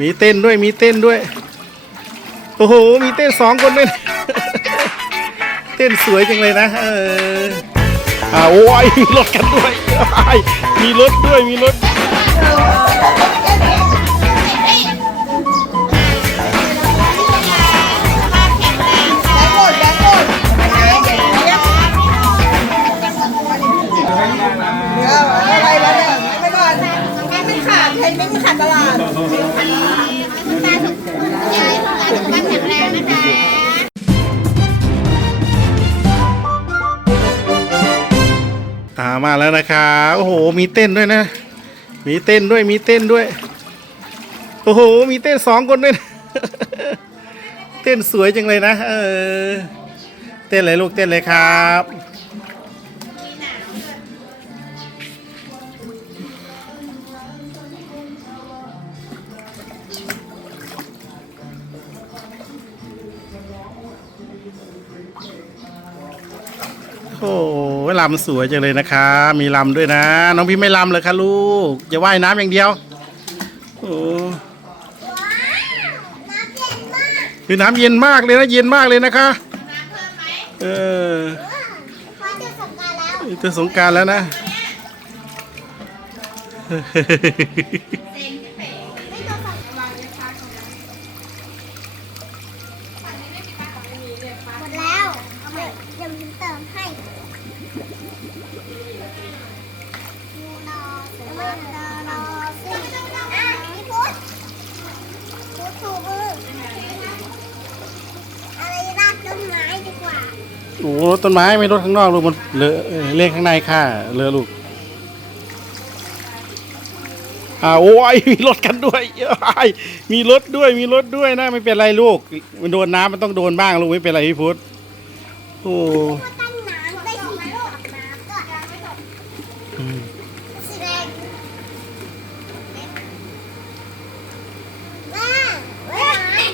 มีเต้นด้วยมีเต้นด้วย โอ้โห มีเต้นสองคนด้วย เต้นสวยจังเลยนะ เอออ่าโอ้ยมีรถกันด้วยอ้ายมีรถด้วยมีรถ มาแล้วนะคะโอ้โห มีเต้นด้วยนะ มีเต้นด้วยมีเต้นด้วย โอ้โห มีเต้นสองคนด้วยนะเต้นสวยจังเลยนะ เออ เต้นเลยลูกเต้นเลยครับ อ้โหลำสวยจังเลยนะคะ มีลำด้วยนะ น้องพี่ไม่ลำเลยคะลูกจะว่ายน้ำอย่างเดียวโอ้คือน้ำเย็นมากเลยนะเย็นมากเลยนะคะเออจะสงกรารแล้วนะ โอ้ต้นไม้ไม่รถข้างนอกลูกมันเลอะเออเลขข้างในค่ะเลอะลูกอ่าโอ้ยมีรถกันด้วยยมีรถด้วยมีรถด้วยนะไม่เป็นไรลูก มันโดนน้ำมันต้องโดนบ้างลูกไม่เป็นไรพี่พุทธโอ้ตั้งน้ำได้สีลูกน้ำก็ยังไม่ตก อืม สีแดงแม่เว้ย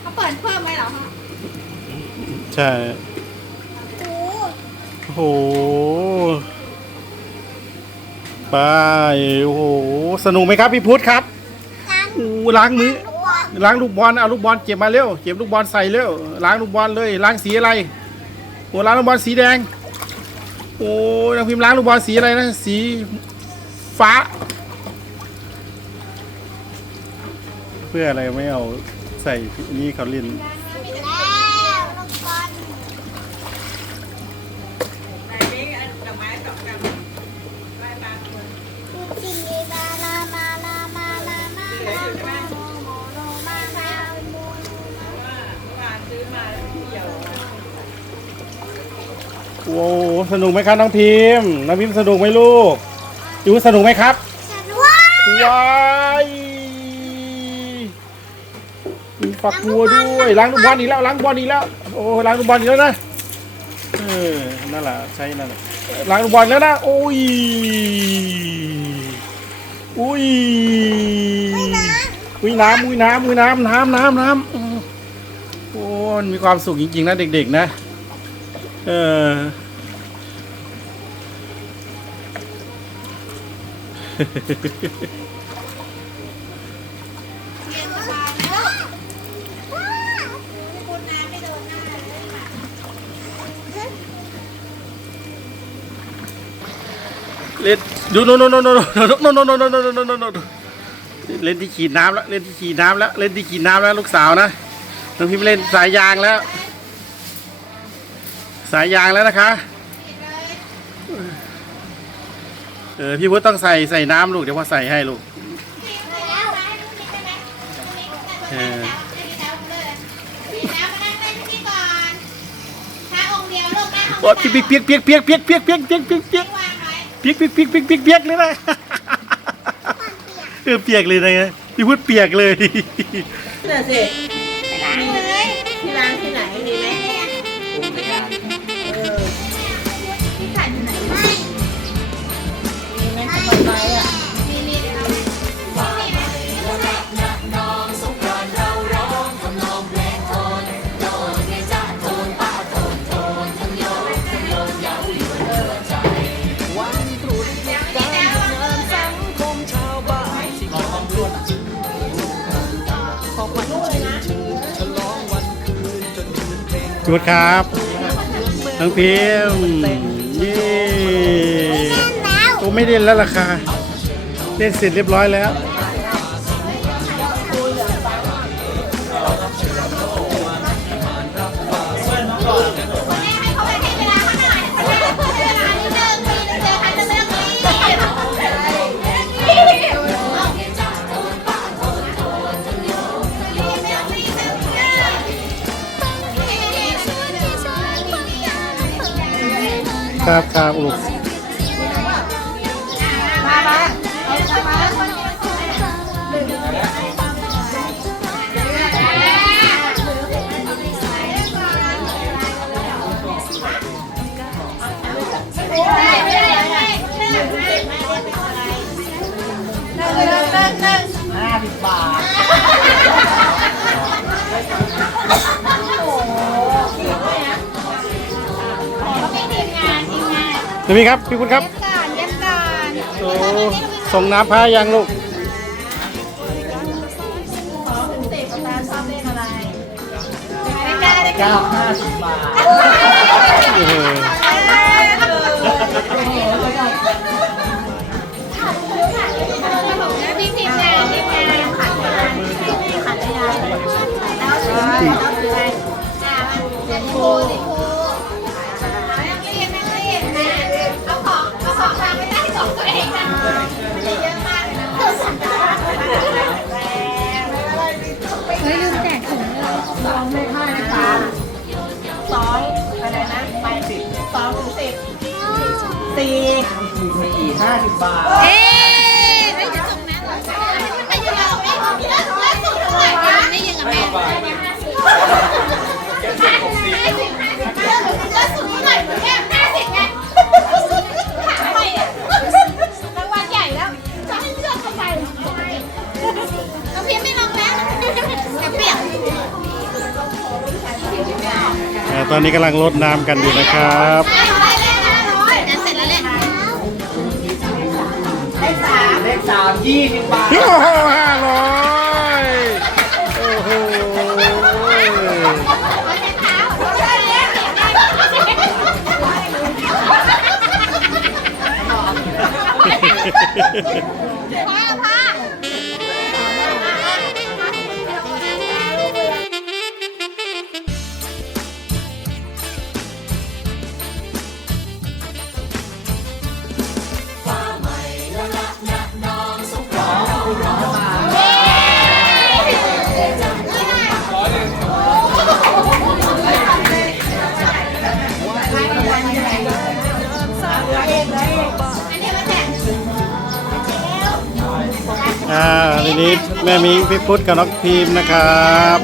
เขาเปิดเพิ่มไหมเหรอคะ ใช่โอ้โหไปโอ้โหสนุกไหมครับพี่พุทธครับล้างอู้ล้างมือล้างลูกบอลเอาลูกบอลเก็บมาเร็วเก็บลูกบอลใส่เร็วล้างลูกบอลเลยล้างสีอะไรโอ้ล้างลูกบอลสีแดงโอ้นางพิมพ์ล้างลูกบอลสีอะไรนะสีฟ้า เพื่ออะไรไม่เอาใส่นี่เขาเล่น โอ้สนุกไหมครับน้องพิมพ์น้องพิมพ์สนุกไหมลูกยูสนุกไหมครับสนุกว้ายมีฝักบัวด้วยล้างลูกบอลอีกแล้วล้างบอลอีกแล้วโอ้ล้างลูกบอลอีกแล้วนะเออนั่นแหละใช่นั่นแหละล้างลูกบอลแล้วนะโอ้ยอุ้ยอุ้ยน้ำอุ้ยน้ำอุ้ยน้ำน้ำน้ำน้ำอืมโอ้มันมีความสุขจริงๆนะเด็กๆนะ เออเล่นดูโนโนโนโนโนโนโนโนโนโนโนโนโนโนโนเล่นที่ขีดน้ำแล้วเล่นที่ขีดน้ำแล้วเล่นที่ขีดน้ำแล้วลูกสาวนะน้องพิมเล่นสายยางแล้ว สายยางแล้วนะคะเออพี่พุทธต้องใส่ใส่น้ำลูกเดี๋ยวพ่อใส่ให้ลูกเออโอ้ยเปียกเปียกเปียกเปียกเปียกเปียกเปียกเปียกเปียกเปียกเปียกเปียกเปียกเปียกเปียกเปียกเลยนะเออเปียกเลยนะพี่พูดเปียกเลยน่ะสิ จุดครับน้องพิมพ์เย้แล้วโอ้ไม่เล่นแล้วล่ะค่ะ เล่นเสร็จเรียบร้อยแล้ว ครับครับลูกมามามาห้าสิบบาท น้องพิมครับพี่พุทธครับก่อนเย็นก่อนโอ้ส่งน้ำพายังลูกเก้าห้าสิบบาท ห้าสิบบาทเอ๊ะไม่จะส่งนะเหรอไม่จะเอาไอ้ของที่เลิกเลิกสุดเท่าไหร่นะนี่ยังกับแม่ห้าสิบห้าสิบห้าสุดเท่าไหร่แม่ห้าสิบไงถามไปเนี่ยรางวัลใหญ่แล้วจะให้เลือกเข้าไปน้องพิมไม่ลงแล้วจะเปลี่ยนตอนนี้กำลังรดน้ำกันอยู่นะครับ สามยี่สิบบาทโอ้โหห้าร้อยโอ้โห ทีนี้แม่มิงพี่พุทธกับน้องพิมพ์นะครับ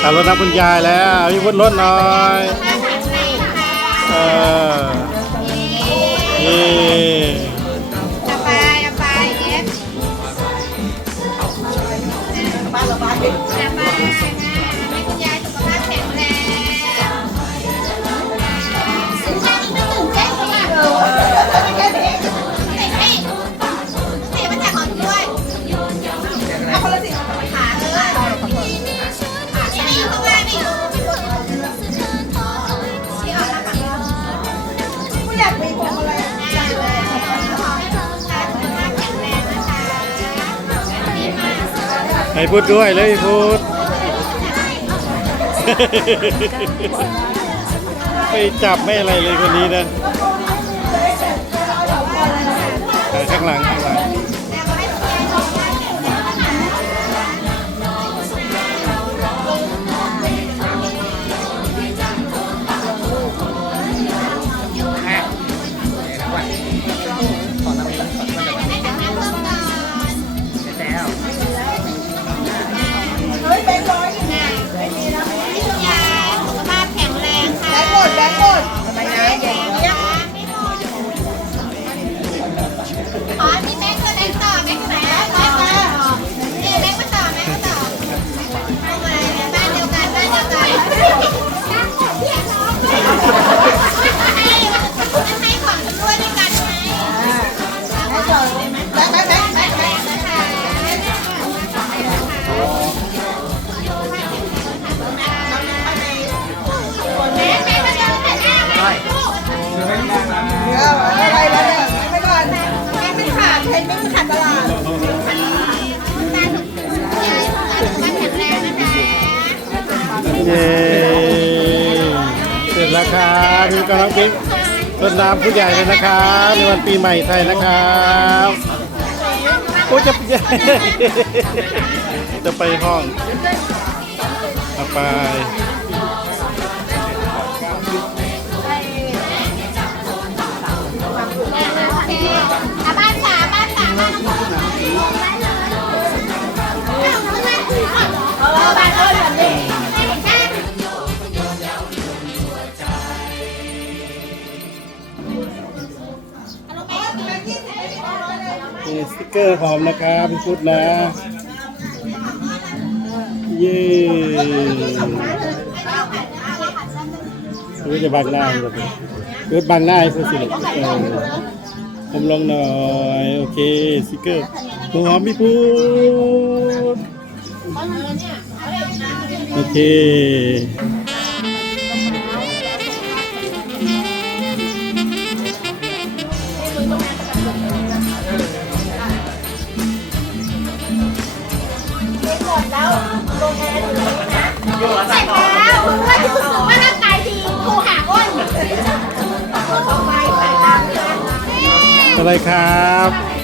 เอารถน้ำคุณยายแล้ว พี่พุทธรถหน่อยเออเย่ พุทธด้วยเลยพุทธไปจับไม่อะไรเลยคนนี้นะอ่าข้างหลัง กับพี่กำลังปิ๊กรดน้ำผู้ใหญ่เลยนะครับในวันปีใหม่ไทยนะครับโอ้จะไปจะไปห้องไป สติ๊กเกอร์หอมนะครับพี่พุทธนะ เย้ไม่จะบังหน้าเลยเกิดบังหน้าให้พูดสิลูกเออผมลองหน่อย โอเคสติ๊กเกอร์หัวหอมพี่พุทธโอเค เสร็จแล้วมึงว่าที่คุณบอว่าน่างกายดีกูหาอ้นอะไรครับ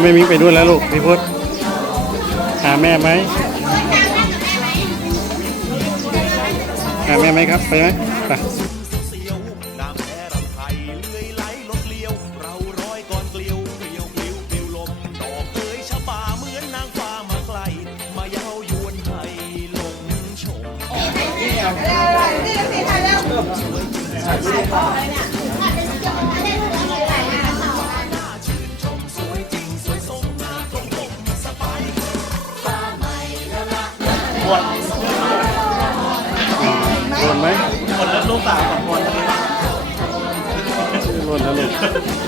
แม่ไม่มีไปด้วยแล้วลูกพี่พุทธหาแม่ไหมหาแม่ไหมครับไปไหมไป โดนไหมคนแล้วลูกสาวสองคนโดนแล้วลูก